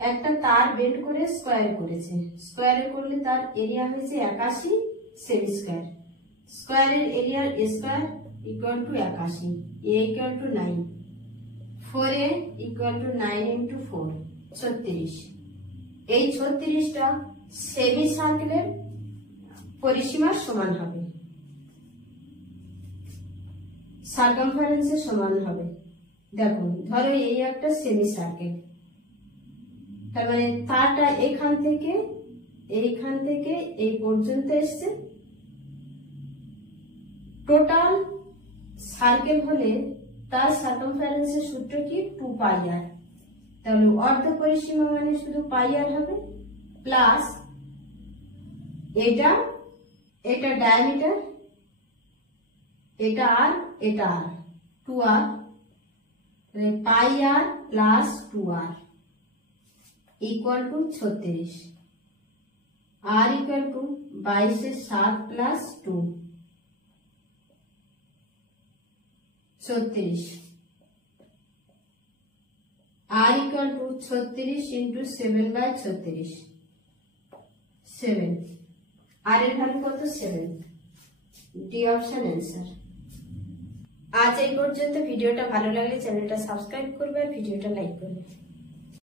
একটা তার বেন্ড করে স্কোয়ার করেছে, স্কোয়ারে করলে তার এরিয়া হয়েছে 81 সেমি স্কোয়ার। স্কোয়ারের এরিয়ার square equal to 81, A equal to 9, 4a equal to 9 into 4 36। এই 36টা সেমি সার্কেলের পরিসীমার সমান হবে, সার্কামফারেন্সের সমান হবে। দেখুন ধরো এই একটা সেমি সার্কেল, তার মানে তারটা এইখান থেকে এই পর্যন্ত এসছে। টোটাল সার্কেল হলে তার সার্কামফারেন্সের সূত্র কি 2 পাই আর। তাহলে অর্ধ পরিসীমা মানে শুধু পাই আর হবে, প্লাস এটা ডায়ামিটার, এটা R 2 R, pi R plus 2 R equal to 36। R equal to 22/7 plus 2 36। R equal to 36 into 7/36 7। R এর ভ্যালু কত? 7। D option answer. আজ এই পর্যন্ত। ভিডিওটা ভালো লাগলে চ্যানেলটা সাবস্ক্রাইব করবে আর ভিডিওটা লাইক করবে।